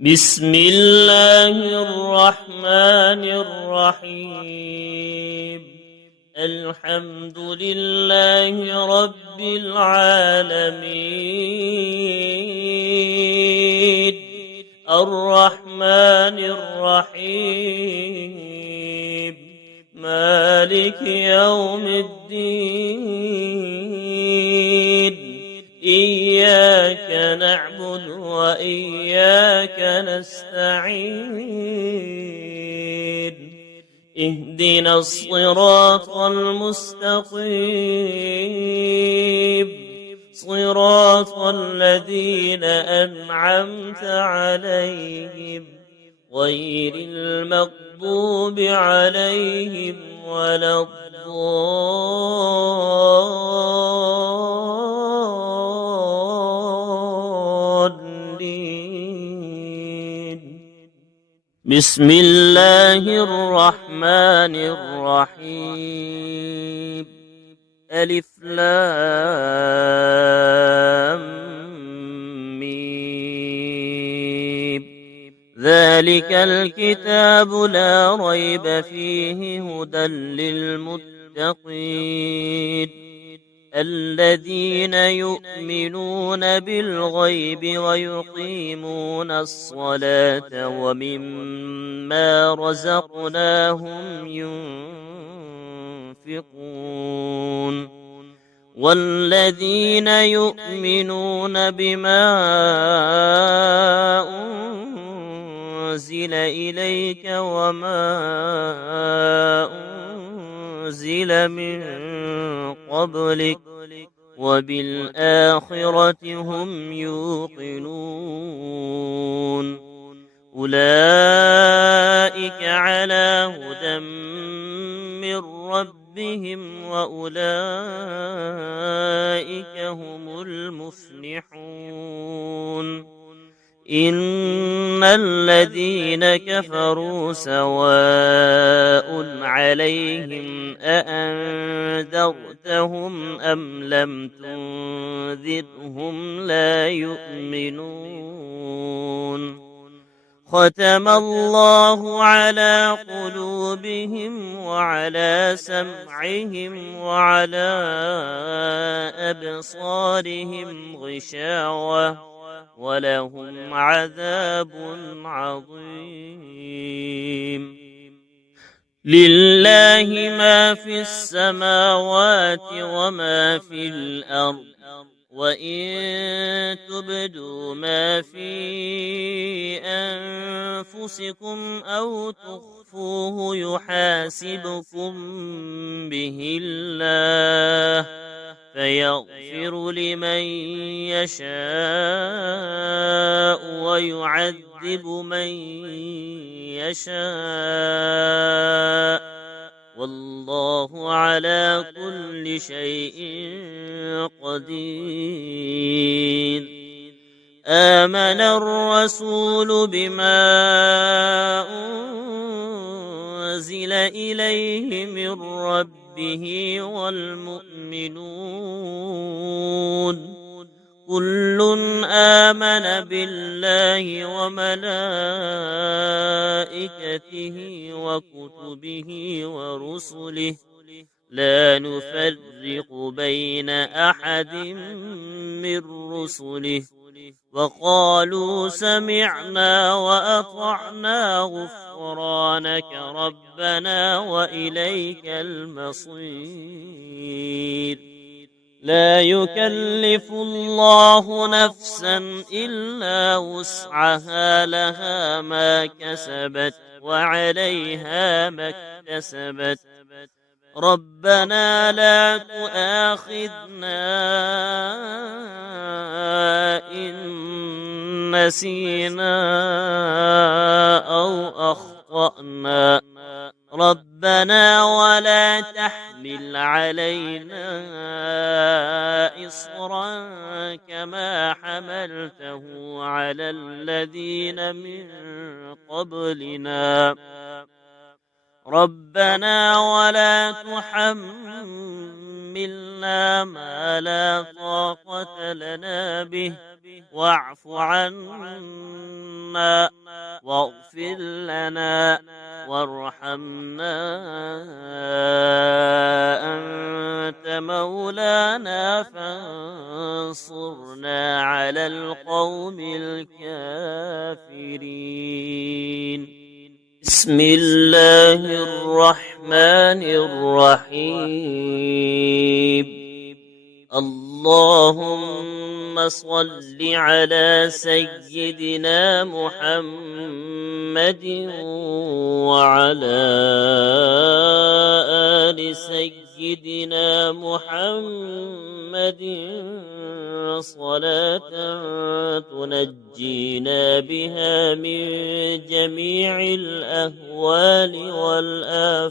بسم الله الرحمن الرحيم. الحمد لله رب العالمين، الرحمن الرحيم، مالك يوم الدين. إياك نعبد وإياك نستعين. اهدنا الصراط المستقيم، صراط الذين أنعمت عليهم غير المغضوب عليهم ولا الضالين. بسم الله الرحمن الرحيم. ألف لام ميم. ذلك الكتاب لا ريب فيه هدى للمتقين، الذين يؤمنون بالغيب ويقيمون الصلاة ومما رزقناهم ينفقون، والذين يؤمنون بما أنزل إليك وما أنزل من قبلك وبالآخرة هم يوقنون. أولئك على هدى من ربهم وأولئك هم المفلحون. إن الذين كفروا سواء عليهم أأنذرتهم أم لم تنذرهم لا يؤمنون. ختم الله على قلوبهم وعلى سمعهم وعلى أبصارهم غشاوة ولهم عذاب عظيم. لله ما في السماوات وما في الأرض، وإن تبدوا ما في أنفسكم أو تخفوه يحاسبكم به الله، فيغفر لمن يشاء ويعذب من يشاء، والله على كل شيء قدير. آمن الرسول بما أنزل إليه من ربه والمؤمنون كل آمن بالله وملائكته وكتبه ورسله لا نفرق بين أحد من رسله، وقالوا سمعنا وأطعنا غفرانك ربنا وإليك المصير. لا يكلف الله نفسا إلا وسعها، لها ما كسبت وعليها ما اكتسبت. ربنا لا تؤاخذنا إن نسينا أو أخطأنا، ربنا ولا تحمل علينا إصرا كما حملته على الذين من قبلنا، ربنا ولا تحملنا ما لا طاقة لنا به واعف عنا عنا واغفر لنا وارحمنا، أنت مولانا فانصرنا على القوم الكافرين. بسم الله الرحمن الرحيم. اللهم صل على سيدنا محمد وعلى آل سيدنا محمد صلاة تنجينا بها من جميع الأهوال والآفات،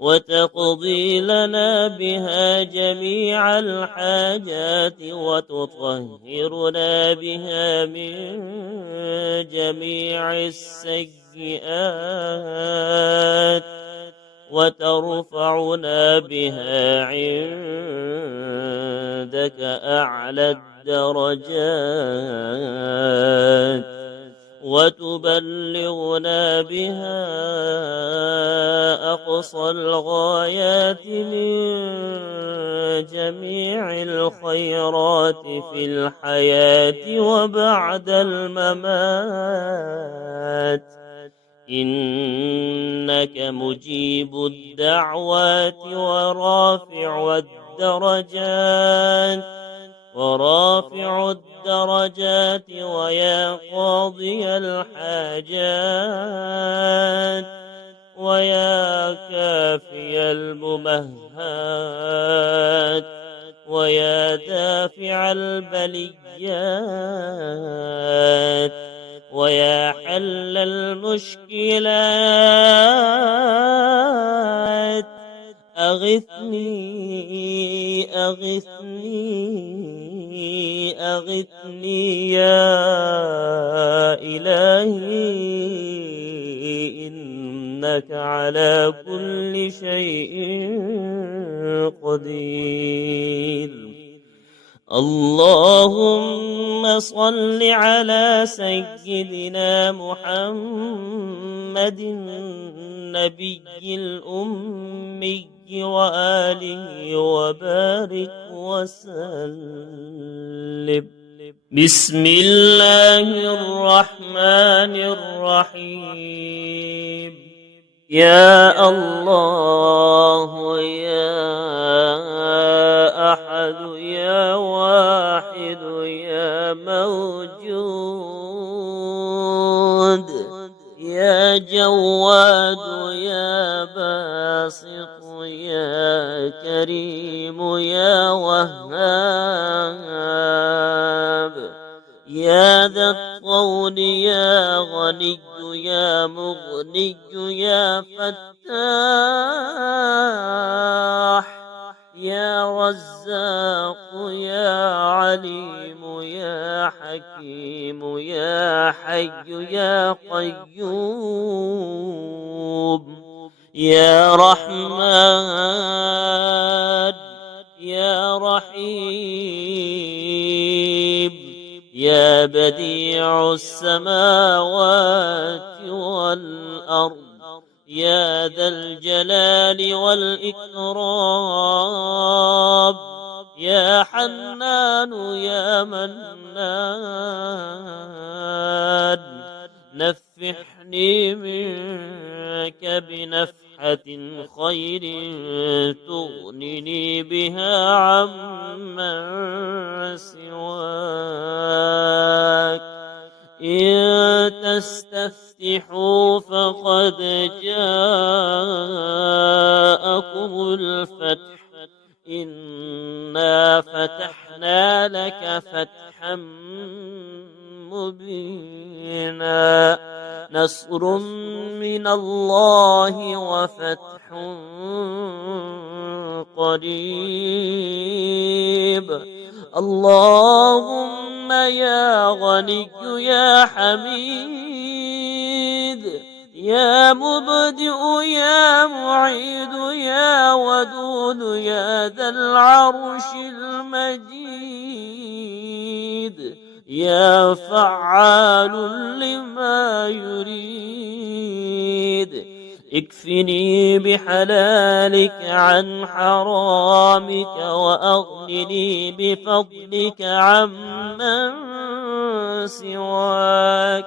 وتقضي لنا بها جميع الحاجات، وتطهرنا بها من جميع السيئات، وترفعنا بها عندك أعلى الدرجات، وتبلغنا بها أقصى الغايات من جميع الخيرات في الحياة وبعد الممات، إنك مجيب الدعوات ورافع الدرجات ويا قاضي الحاجات، ويا كافي الممهات، ويا دافع البليات، ويا حل المشكلات، أغثني يا إلهي، إنك على كل شيء قدير. اللهم صل على سيدنا محمد النبي الأمي وآله وبارك وسلم. بسم الله الرحمن الرحيم. يا الله يا أحد يا واحد يا موجود، يا جواد يا باسط يا كريم يا وهاب، يا ذا الطول يا غني يا مغني يا فتاح، يا رزاق يا عليم يا حكيم يا حي يا قيوم، يا رحمن يا رحيم، يا بديع السماوات والأرض، يا ذا الجلال والإكرام، يا حنان يا منان، نفحني منك بنفحة خير تغنني بها عمن سواك. إن تستفتحوا فقد جاءكم الفتح، إنا فتحنا لك فتحا مبينا، نصر من الله وفتح قريب. اللهم يا غني يا حميد، يا مبدئ يا معيد يا ودود يا ذا العرش المجيد، يا فعال لما يريد اكفني بحلالك عن حرامك وأغنني بفضلك عمن سواك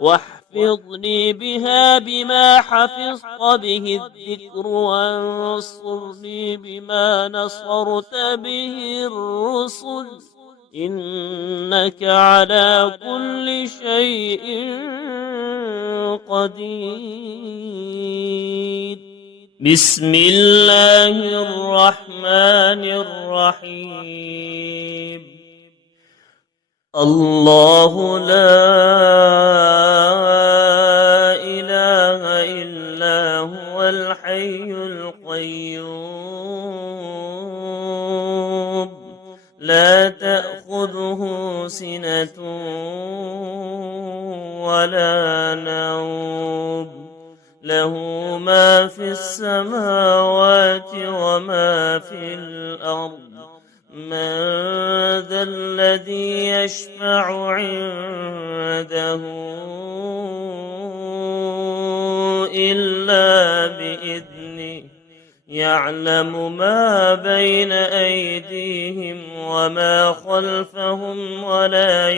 واحفظني بها بما حفظت به الذكر وانصرني بما نصرت به الرسل إنك على كل شيء قدير. بسم الله الرحمن الرحيم. الله لا إله إلا هو الحي القيوم لا تأخذه سنة ولا نوم له ما في السماوات وما في الأرض من ذا الذي يشفع عنده إلا بإذنه يعلم ما بين أيديهم وما خلفهم ولا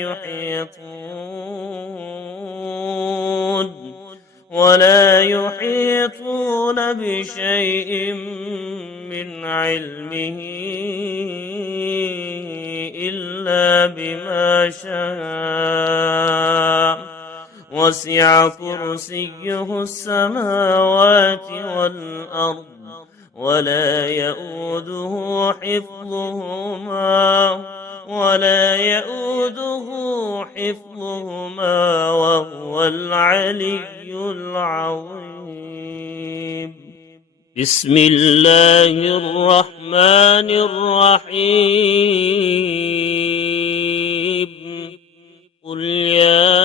يحيطون بشيء من علمه إلا بما شاء وسع كرسيه السماوات والأرض ولا يؤوده حفظهما وهو العلي العظيم. بسم الله الرحمن الرحيم. قل يا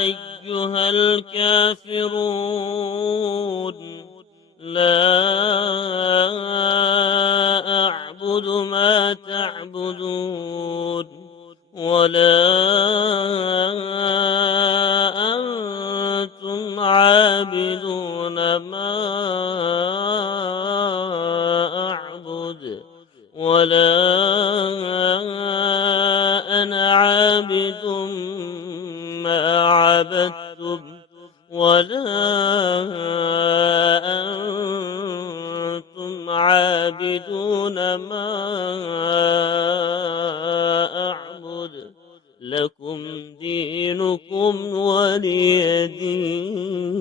أيها الكافرون لا أعبد ما تعبدون ولا أنتم عابدون ما أعبد ولا أنا عابد ما عبدتم ولا أنتم عابدون ما أعبد لكم دينكم ولي دين.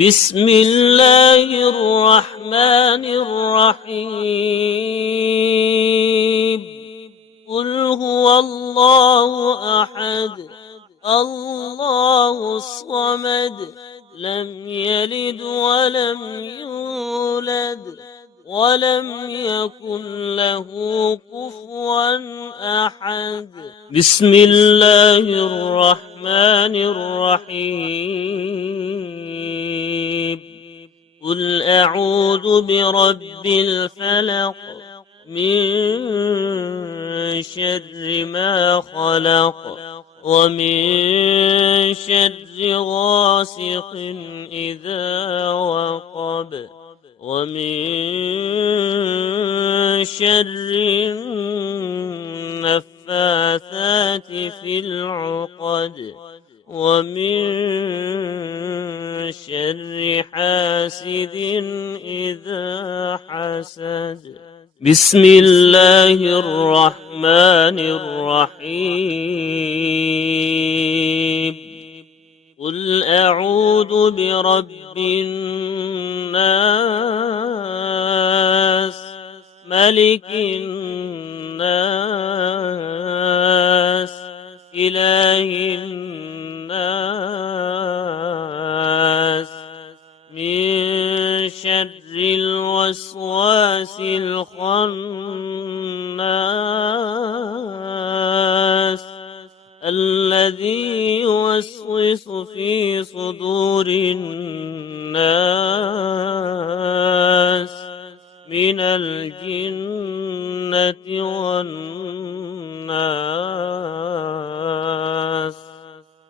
بسم الله الرحمن الرحيم. قل هو الله أحد الله الصمد لم يلد ولم يولد ولم يكن له كفوا أحد. بسم الله الرحمن الرحيم. قل أعوذ برب الفلق من شر ما خلق ومن شر غاسق إذا وقب ومن شر النفاثات في العقد ومن شر حاسد إذا حسد. بسم الله الرحمن الرحيم. قل أعوذ برب الناس ملك الناس إله الناس من شر الوسواس الخناس الذي يوسوس في صدور الناس من الجنة والناس.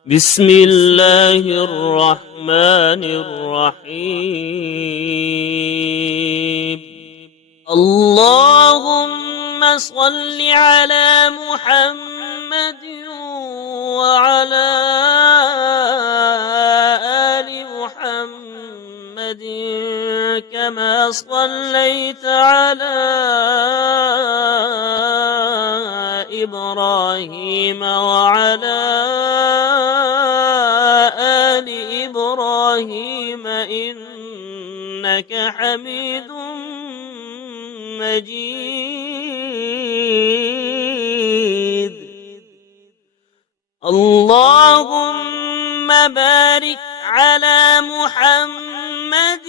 بسم الله الرحمن الرحيم. اللهم صل على محمد وعلى آل محمد كما صليت على إبراهيم وعلى آل إبراهيم إنك حميد مجيد. اللهم بارك على محمد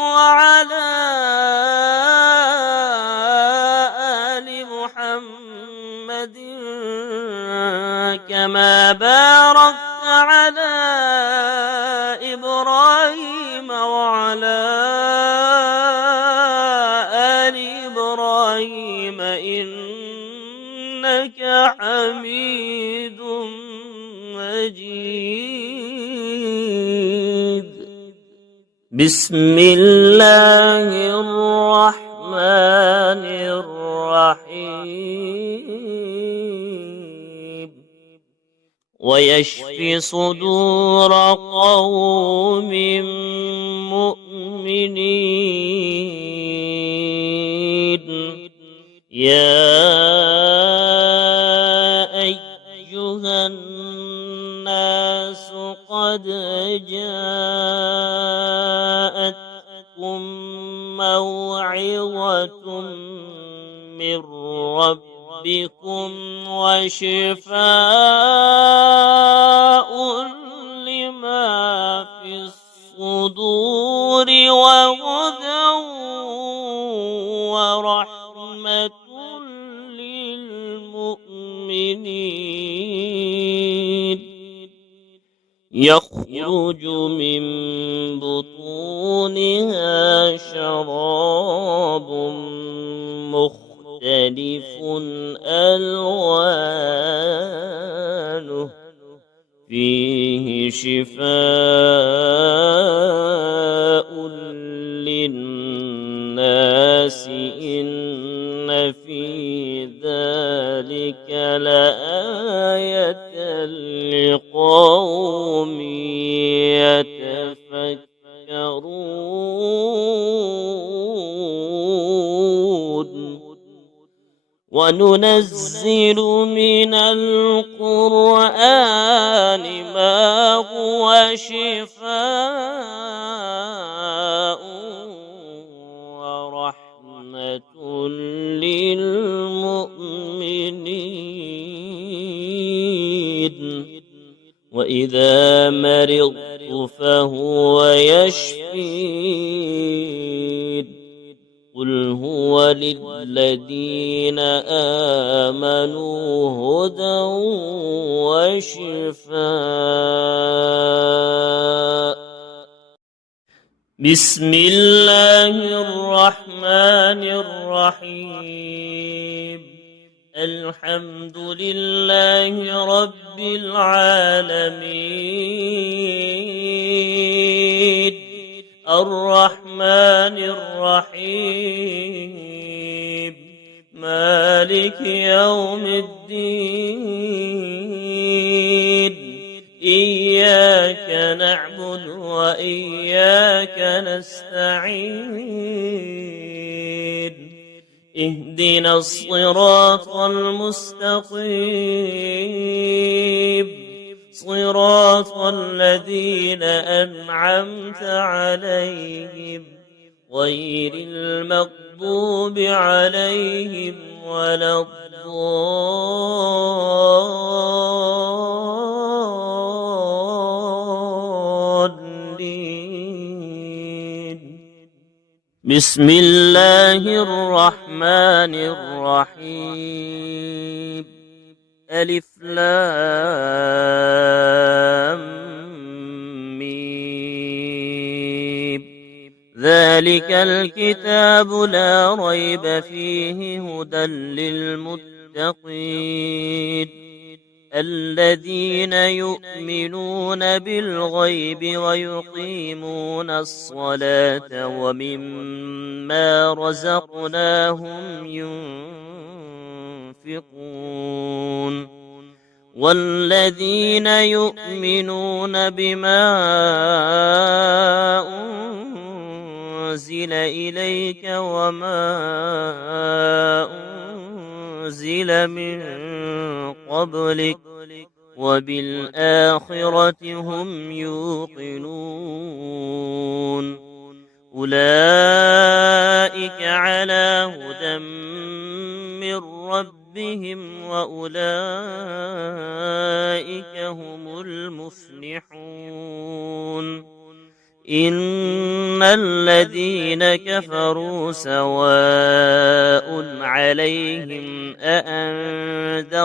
وعلى آل محمد كما باركت على إبراهيم وعلى آل إبراهيم إنك حميد مجيد. بسم الله الرحمن الرحيم. ويشفي صدور قوم مؤمنين. يا أيها الناس قد جاءتكم موعظة من ربكم وشفاء لما في الصدور وهدى ورحمة للمؤمنين. يخرج من بطونها شراب مختلف ألوانه فيه شفاء للناس إن في ذلك لآية لقوم يتفكرون. وننزل من القرآن ما هو شفاء ورحمة للمؤمنين. وإذا مرضت فهو يشفين. قل هو للذين آمنوا هدى وشفاء. بسم الله الرحمن الرحيم. الحمد لله رب العالمين. الرحمن الرحيم. مالك يوم الدين. إياك نعبد وإياك نستعين. اهدنا الصراط المستقيم. صراط الذين أنعمت عليهم غير المغضوب عليهم ولا الضالين. بسم الله الرحمن الرحيم. ألف لام ميم. ذلك الكتاب لا ريب فيه هدى للمتقين الذين يؤمنون بالغيب ويقيمون الصلاة ومما رزقناهم ينفقون والذين يؤمنون بما أنزل إليك وما أنزل من قبلك وبالآخرة هم يوقنون أولئك على هدى من ربهم وأولئك هم المفلحون إن الذين كفروا سواء عليهم أأنذرتهم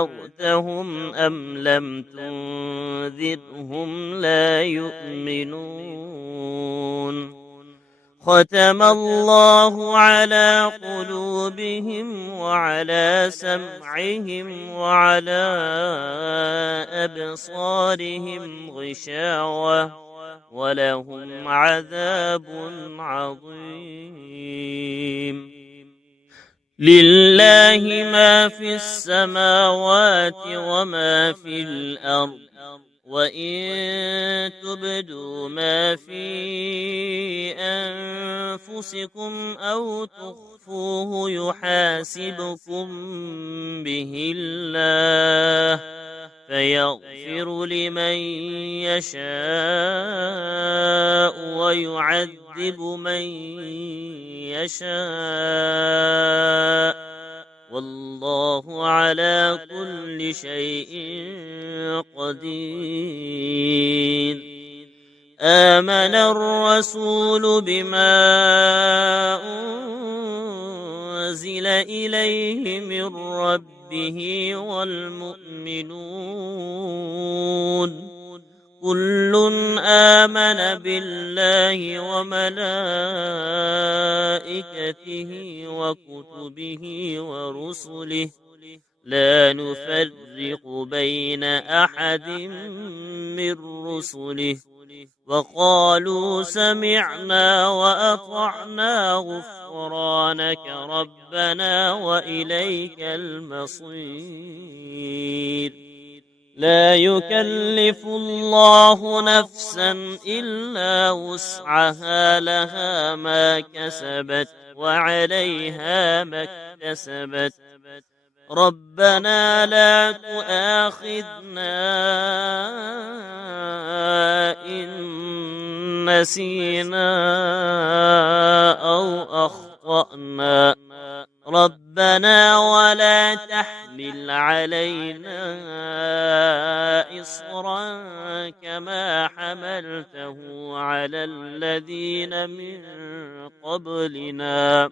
أم لم تنذرهم لا يؤمنون ختم الله على قلوبهم وعلى سمعهم وعلى أبصارهم غشاوة ولهم عذاب عظيم لله ما في السماوات وما في الأرض وإن تبدوا ما في أنفسكم أو تخفوه يحاسبكم به الله فيغفر لمن يشاء ويعذب من يشاء والله على كل شيء قدير آمن الرسول بما أنزل إليه من ربه والمؤمنون كل آمن بالله وملائكته وكتبه ورسله لا نفرق بين أحد من رسله وقالوا سمعنا وأطعنا غفرانك ربنا وإليك المصير لا يكلف الله نفسا إلا وسعها لها ما كسبت وعليها ما اكتسبت ربنا لا تؤاخذنا إن نسينا أو أخطأنا ربنا ولا تحمل علينا إصرا كما حملته على الذين من قبلنا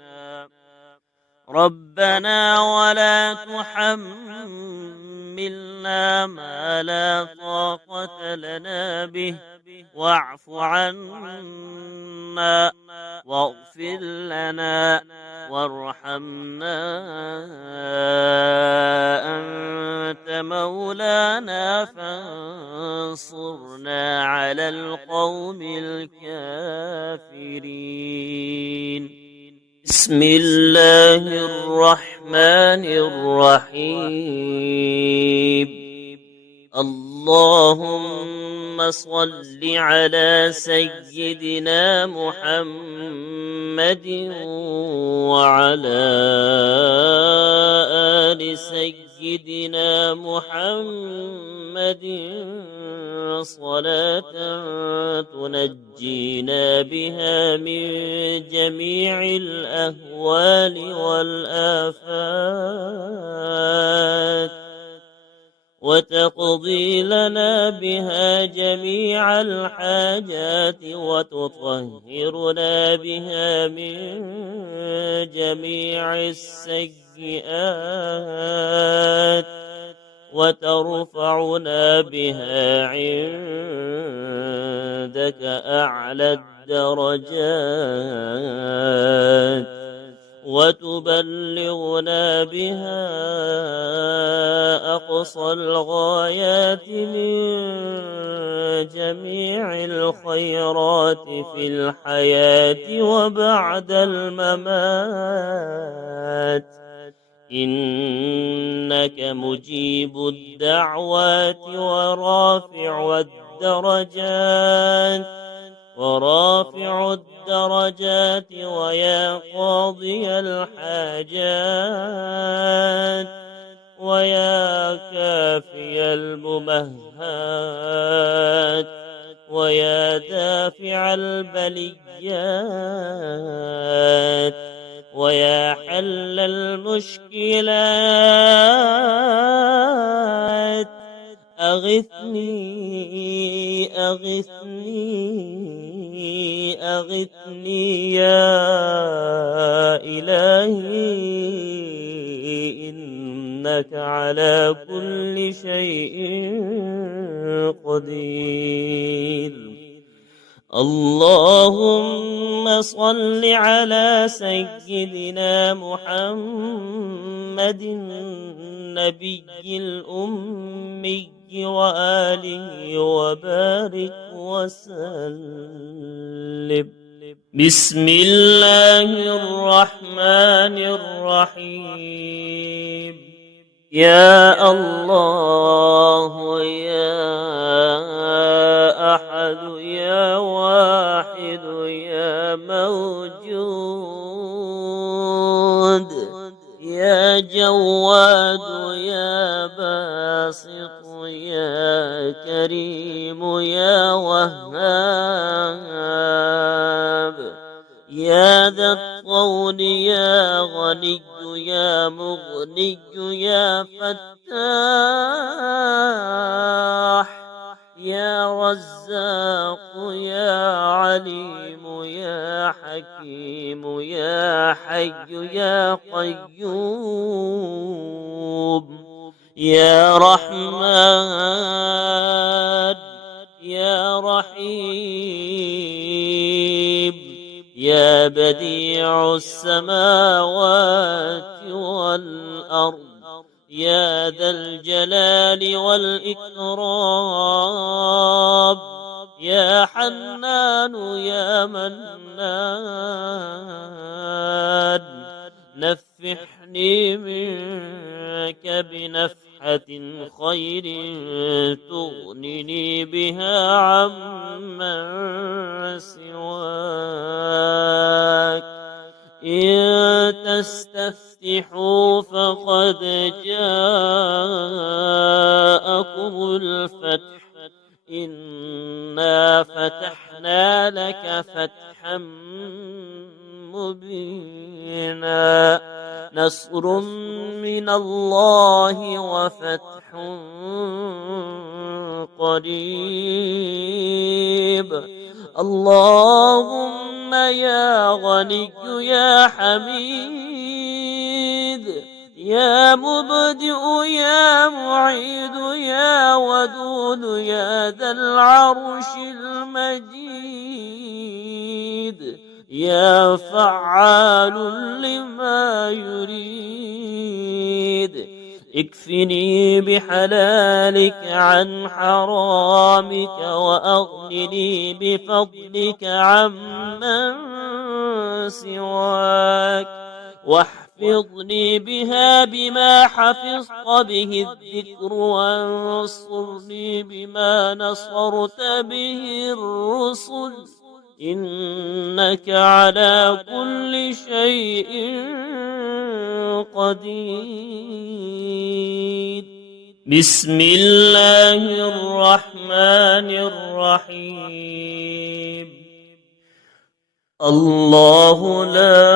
ربنا ولا تحملنا ما لا طاقة لنا به واعف عنا واغفر لنا وارحمنا أنت مولانا فانصرنا على القوم الكافرين بسم الله الرحمن الرحيم اللهم صل على سيدنا محمد وعلى آل سيدنا محمد صلاة تنجينا بها من جميع الأهوال والآفات وتقضي لنا بها جميع الحاجات وتطهرنا بها من جميع السيئات وترفعنا بها عندك أعلى الدرجات وتبلغنا بها أقصى الغايات من جميع الخيرات في الحياة وبعد الممات إنك مجيب الدعوات ورافع الدرجات ويا قاضي الحاجات ويا كافي الممهات ويا دافع البليات ويا حل المشكلات أغثني يا إلهي إنك على كل شيء قدير. اللهم صل على سيدنا محمد النبي الأمي وآله وبارك وسلم. بسم الله الرحمن الرحيم. يا الله يا أحد يا واحد يا موجود يا جواد يا باسط يا كريم يا وهاب يا ذا الطول يا غني يا مغني يا فتاح يا رزاق يا عليم يا حكيم يا حي يا قيوم يا رحمن يا رحيم يا بديع السماوات والأرض يا ذا الجلال والإكرام يا حنان يا منان نفحني منك بنفحة خير تغنني بها عمن سواك إن تستفتحوا فقد جاءكم الفتح إنا فتحنا لك فتحا مبينا نصر من الله وفتح قريب. اللهم يا غني يا حميد يا مبدئ يا معيد يا ودود يا ذا العرش المجيد يا فعال لما يريد اكفني بحلالك عن حرامك وأغنني بفضلك عمن سواك واحفظني بها بما حفظت به الذكر وانصرني بما نصرت به الرسل إنك على كل شيء قدير. بسم الله الرحمن الرحيم. الله لا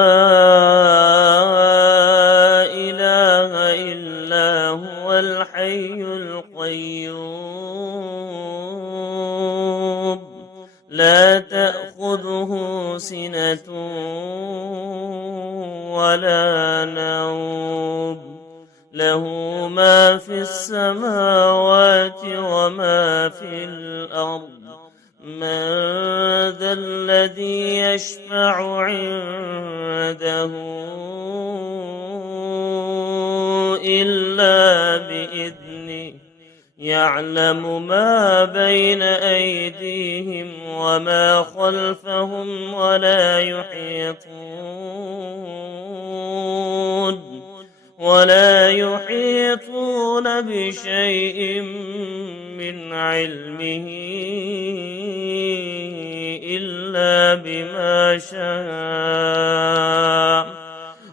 إله إلا هو الحي القيوم لا تأخذه سنة ولا نوم له ما في السماوات وما في الأرض من ذا الذي يشفع عنده إلا بإذنه يعلم ما بين أيديهم وما خلفهم ولا يحيطون بشيء من علمه إلا بما شاء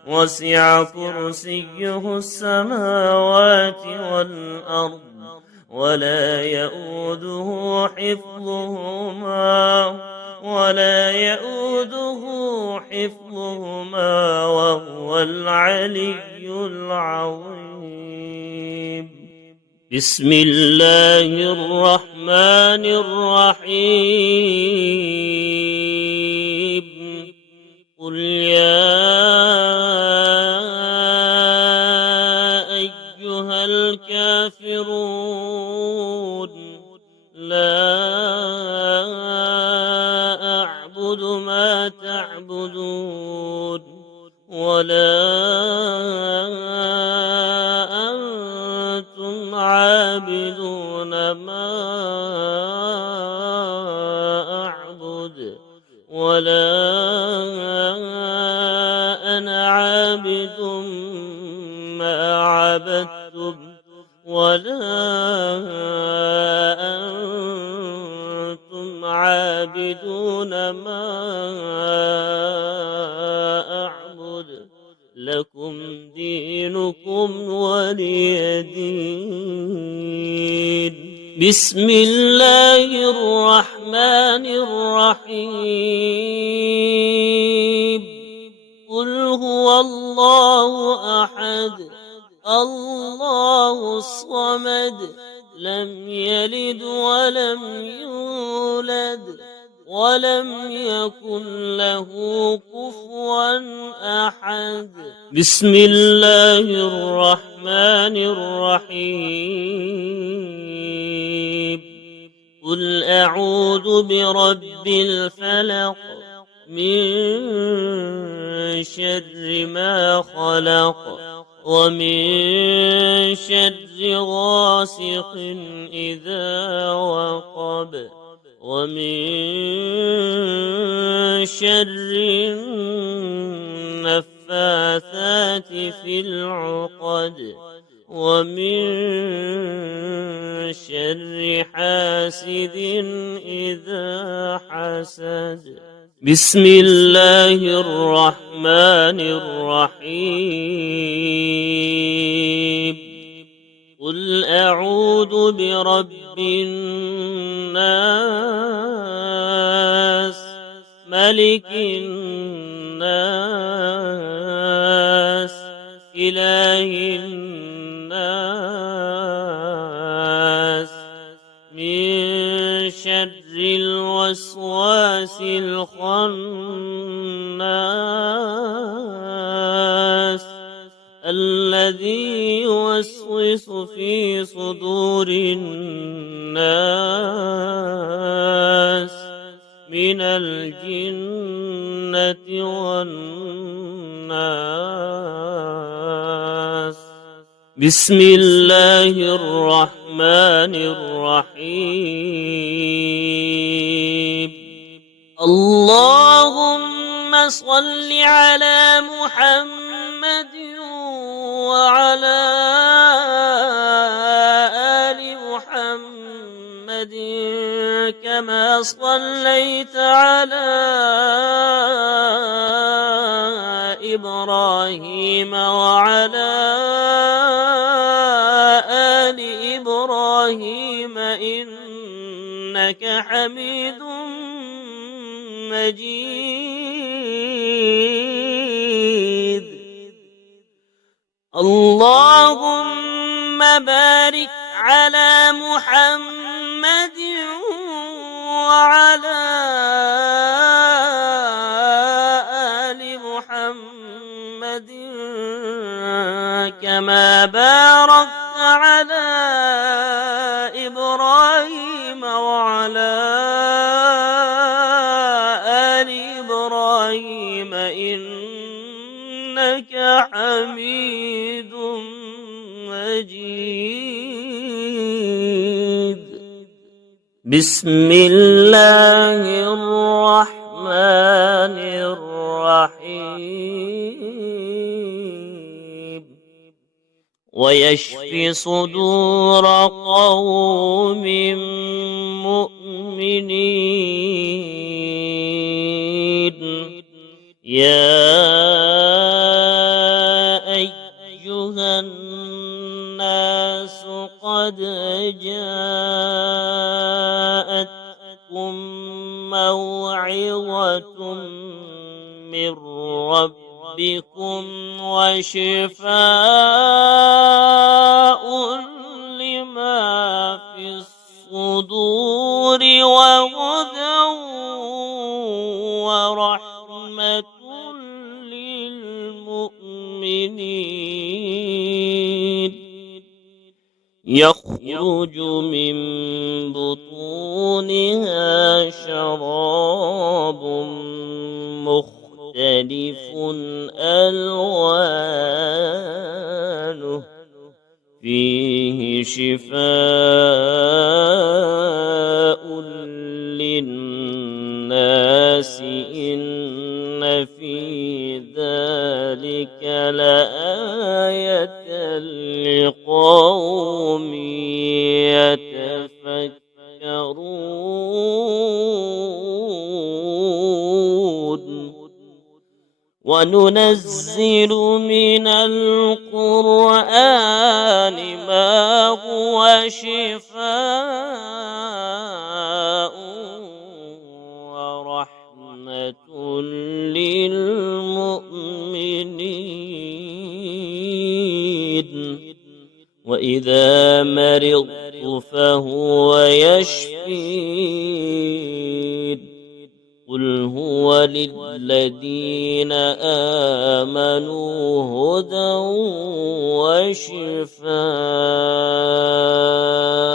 وسع كرسيه السماوات والأرض ولا يؤوده حفظهما وهو العلي العظيم. بسم الله الرحمن الرحيم. قل يا أيها الكافرون لا أعبد ما تعبدون ولا أنتم عابدون ما أعبد ولا أنا عابد ما عبدتم ولا أنتم عابدون ما أعبد لكم دينكم ولي دين. بسم الله الرحمن الرحيم. قل هو الله أحد الله الصمد لم يلد ولم يولد ولم يكن له كفوا أحد. بسم الله الرحمن الرحيم. قل أعوذ برب الفلق من شر ما خلق ومن شر غاسق إذا وقب ومن شر النفاثات في العقد ومن شر حاسد إذا حسد. بسم الله الرحمن الرحيم. قل أعوذ برب الناس ملك الناس إله الناس من شر الوسواس الخناس الذي يوسوس في صدور الناس من الجنة والناس. بسم الله الرحمن الرحيم. اللهم صل على محمد وعلى آل محمد كما صليت على إبراهيم وعلى آل إبراهيم إنك حميد مجيد. اللهم بارك على محمد وعلى آل محمد كما باركت على إبراهيم وعلى آل إبراهيم إنك حميد مجيد. بسم الله الرحمن الرحيم. ويشفي صدور قوم مؤمنين. يا أيها الناس قد جاءتكم موعظة من ربكم وشفاء لما في الصدور وهدى ورحمة للمؤمنين. يخرج من بطونها شراب مختلف ألوانه فيه شفاء للناس إن في ذلك لآية لقوم يتفكرون. وننزل من القرآن ما هو شفاء ورحمة للمؤمنين. وإذا مرضت فهو يشفين. قل هو للذين آمنوا هدى وشفاء.